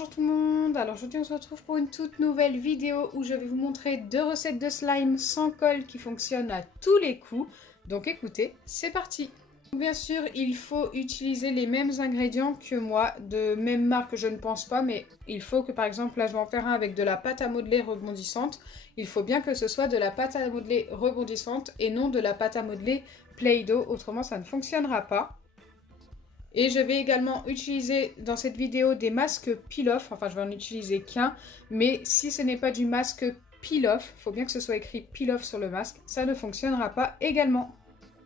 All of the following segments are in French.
Bonjour tout le monde, alors aujourd'hui on se retrouve pour une toute nouvelle vidéo où je vais vous montrer 2 recettes de slime sans colle qui fonctionnent à tous les coups. Donc écoutez, c'est parti! Bien sûr, il faut utiliser les mêmes ingrédients que moi, de même marque je ne pense pas, mais il faut que par exemple, là je vais en faire un avec de la pâte à modeler rebondissante. Il faut bien que ce soit de la pâte à modeler rebondissante et non de la pâte à modeler Play-Doh, autrement ça ne fonctionnera pas. Et je vais également utiliser dans cette vidéo des masques peel-off, enfin je vais en utiliser qu'un, mais si ce n'est pas du masque peel-off, il faut bien que ce soit écrit peel-off sur le masque, ça ne fonctionnera pas également.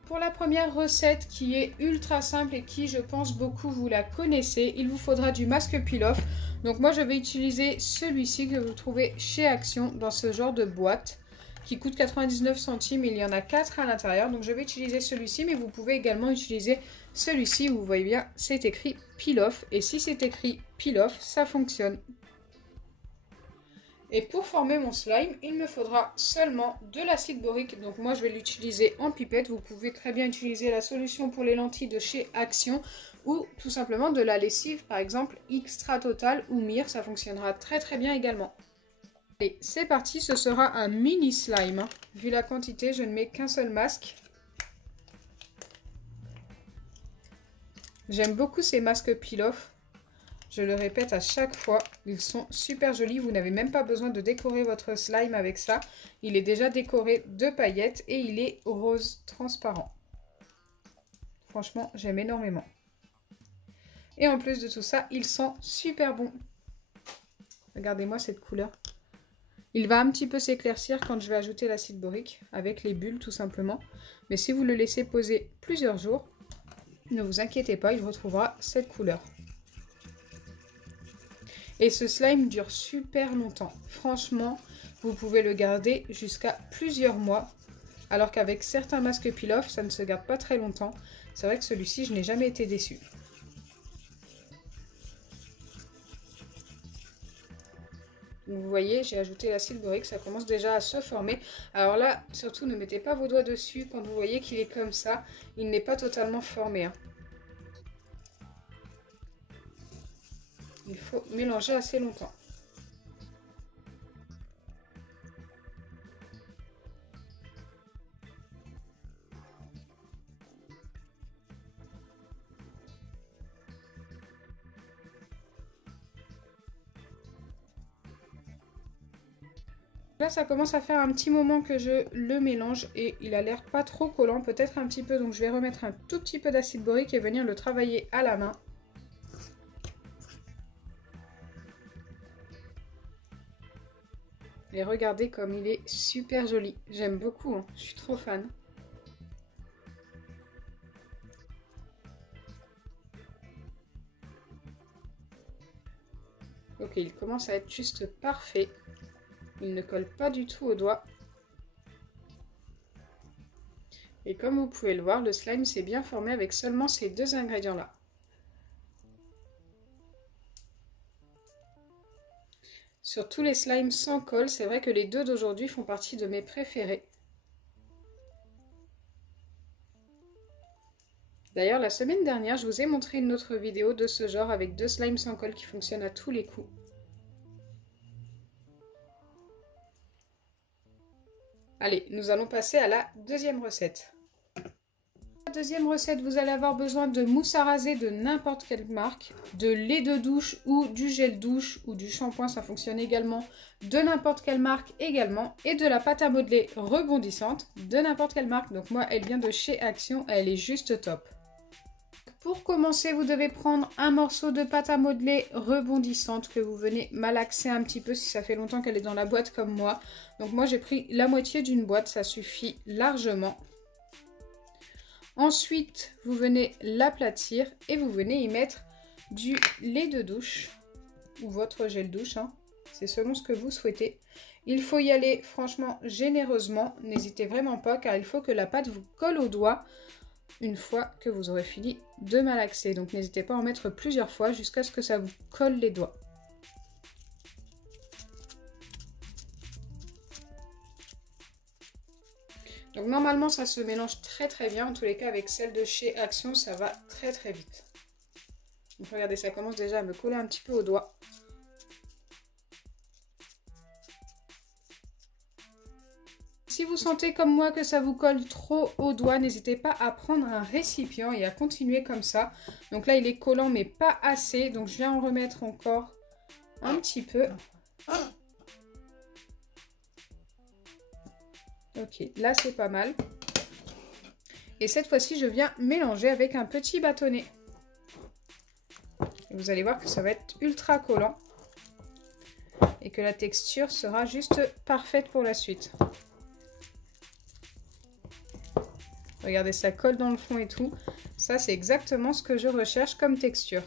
Pour la première recette qui est ultra simple et qui je pense beaucoup vous la connaissez, il vous faudra du masque peel-off. Donc moi je vais utiliser celui-ci que vous trouvez chez Action dans ce genre de boîte qui coûte 99 centimes, il y en a 4 à l'intérieur. Donc je vais utiliser celui-ci, mais vous pouvez également utiliser celui-ci où vous voyez bien c'est écrit peel-off. Et si c'est écrit peel-off, ça fonctionne. Et pour former mon slime, il me faudra seulement de l'acide borique. Donc moi je vais l'utiliser en pipette. Vous pouvez très bien utiliser la solution pour les lentilles de chez Action ou tout simplement de la lessive, par exemple Extra Total ou Mire. Ça fonctionnera très bien également. Et c'est parti, ce sera un mini slime. Vu la quantité, je ne mets qu'un seul masque. J'aime beaucoup ces masques peel-off. Je le répète à chaque fois, ils sont super jolis. Vous n'avez même pas besoin de décorer votre slime avec ça. Il est déjà décoré de paillettes et il est rose transparent. Franchement, j'aime énormément. Et en plus de tout ça, il sent super bon. Regardez-moi cette couleur. Il va un petit peu s'éclaircir quand je vais ajouter l'acide borique avec les bulles tout simplement. Mais si vous le laissez poser plusieurs jours, ne vous inquiétez pas, il retrouvera cette couleur. Et ce slime dure super longtemps. Franchement, vous pouvez le garder jusqu'à plusieurs mois. Alors qu'avec certains masques peel-off, ça ne se garde pas très longtemps. C'est vrai que celui-ci, je n'ai jamais été déçue. Vous voyez, j'ai ajouté l'acide borique, ça commence déjà à se former. Alors là, surtout ne mettez pas vos doigts dessus quand vous voyez qu'il est comme ça. Il n'est pas totalement formé. Il faut mélanger assez longtemps. Là, ça commence à faire un petit moment que je le mélange et il a l'air pas trop collant, peut-être un petit peu. Donc je vais remettre un tout petit peu d'acide borique et venir le travailler à la main. Et regardez comme il est super joli. J'aime beaucoup, hein. Je suis trop fan. Ok, il commence à être juste parfait. Il ne colle pas du tout au doigt. Et comme vous pouvez le voir, le slime s'est bien formé avec seulement ces 2 ingrédients-là. Sur tous les slimes sans colle, c'est vrai que les 2 d'aujourd'hui font partie de mes préférés. D'ailleurs, la semaine dernière, je vous ai montré une autre vidéo de ce genre avec 2 slimes sans colle qui fonctionnent à tous les coups. Allez, nous allons passer à la deuxième recette. La deuxième recette, vous allez avoir besoin de mousse à raser de n'importe quelle marque, de lait de douche ou du gel douche ou du shampoing, ça fonctionne également, de n'importe quelle marque également, et de la pâte à modeler rebondissante de n'importe quelle marque. Donc moi, elle vient de chez Action, elle est juste top. Pour commencer, vous devez prendre un morceau de pâte à modeler rebondissante que vous venez malaxer un petit peu si ça fait longtemps qu'elle est dans la boîte comme moi. Donc moi j'ai pris la moitié d'une boîte, ça suffit largement. Ensuite, vous venez l'aplatir et vous venez y mettre du lait de douche ou votre gel douche, hein. C'est selon ce que vous souhaitez. Il faut y aller franchement généreusement, n'hésitez vraiment pas car il faut que la pâte vous colle au doigt une fois que vous aurez fini de malaxer. Donc n'hésitez pas à en mettre plusieurs fois jusqu'à ce que ça vous colle les doigts. Donc normalement ça se mélange très bien. En tous les cas avec celle de chez Action ça va très vite. Donc regardez, ça commence déjà à me coller un petit peu au doigt. Si vous sentez comme moi que ça vous colle trop aux doigts, n'hésitez pas à prendre un récipient et à continuer comme ça. Donc là, il est collant, mais pas assez. Donc je viens en remettre encore un petit peu. Ok, là c'est pas mal. Et cette fois-ci, je viens mélanger avec un petit bâtonnet. Et vous allez voir que ça va être ultra collant. Et que la texture sera juste parfaite pour la suite. Regardez, ça colle dans le fond et tout. Ça, c'est exactement ce que je recherche comme texture.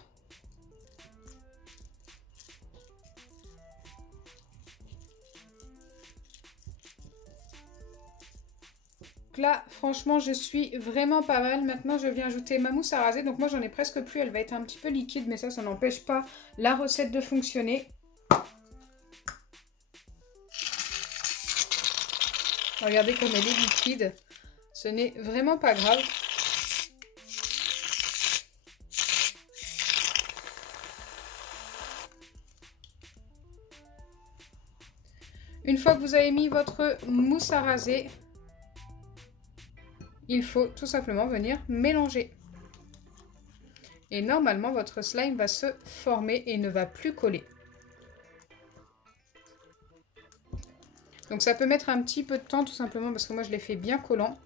Donc là, franchement, je suis vraiment pas mal. Maintenant, je viens ajouter ma mousse à raser. Donc moi, j'en ai presque plus. Elle va être un petit peu liquide, mais ça n'empêche pas la recette de fonctionner. Regardez comme elle est liquide. Ce n'est vraiment pas grave. Une fois que vous avez mis votre mousse à raser, il faut tout simplement venir mélanger. Et normalement, votre slime va se former et ne va plus coller. Donc ça peut mettre un petit peu de temps tout simplement parce que moi je l'ai fait bien collant.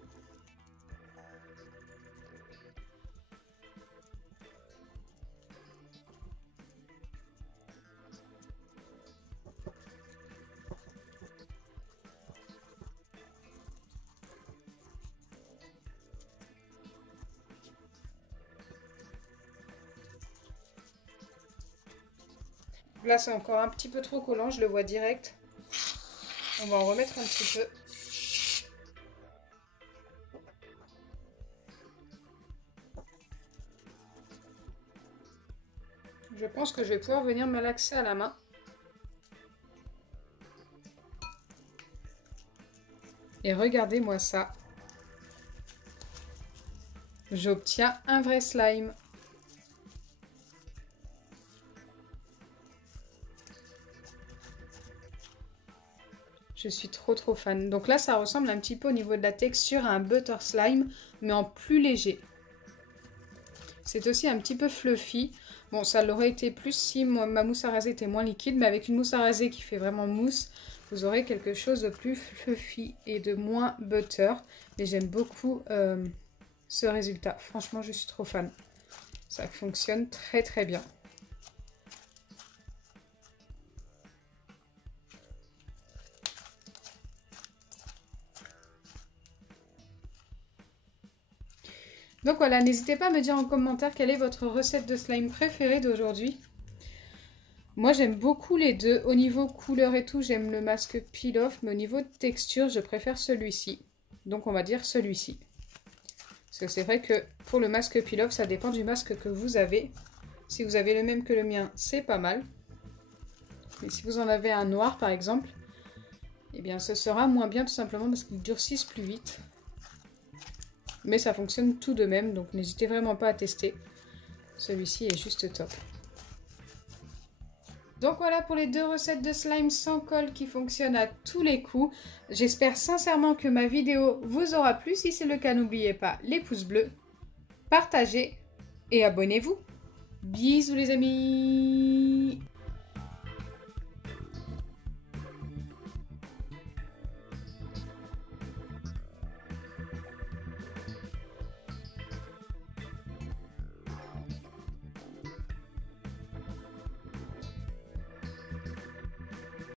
Là c'est encore un petit peu trop collant, je le vois direct. On va en remettre un petit peu. Je pense que je vais pouvoir venir malaxer à la main. Et regardez-moi ça. J'obtiens un vrai slime. Je suis trop fan. Donc là, ça ressemble un petit peu au niveau de la texture à un butter slime, mais en plus léger. C'est aussi un petit peu fluffy. Bon, ça l'aurait été plus si ma mousse à raser était moins liquide, mais avec une mousse à raser qui fait vraiment mousse, vous aurez quelque chose de plus fluffy et de moins butter. Et j'aime beaucoup ce résultat. Franchement, je suis trop fan. Ça fonctionne très bien. Donc voilà, n'hésitez pas à me dire en commentaire quelle est votre recette de slime préférée d'aujourd'hui. Moi j'aime beaucoup les deux. Au niveau couleur et tout, j'aime le masque Peel Off, mais au niveau de texture, je préfère celui-ci. Donc on va dire celui-ci. Parce que c'est vrai que pour le masque Peel Off, ça dépend du masque que vous avez. Si vous avez le même que le mien, c'est pas mal. Mais si vous en avez un noir par exemple, eh bien ce sera moins bien tout simplement parce qu'ils durcissent plus vite. Mais ça fonctionne tout de même, donc n'hésitez vraiment pas à tester. Celui-ci est juste top. Donc voilà pour les deux recettes de slime sans colle qui fonctionnent à tous les coups. J'espère sincèrement que ma vidéo vous aura plu. Si c'est le cas, n'oubliez pas les pouces bleus, partagez et abonnez-vous. Bisous les amis!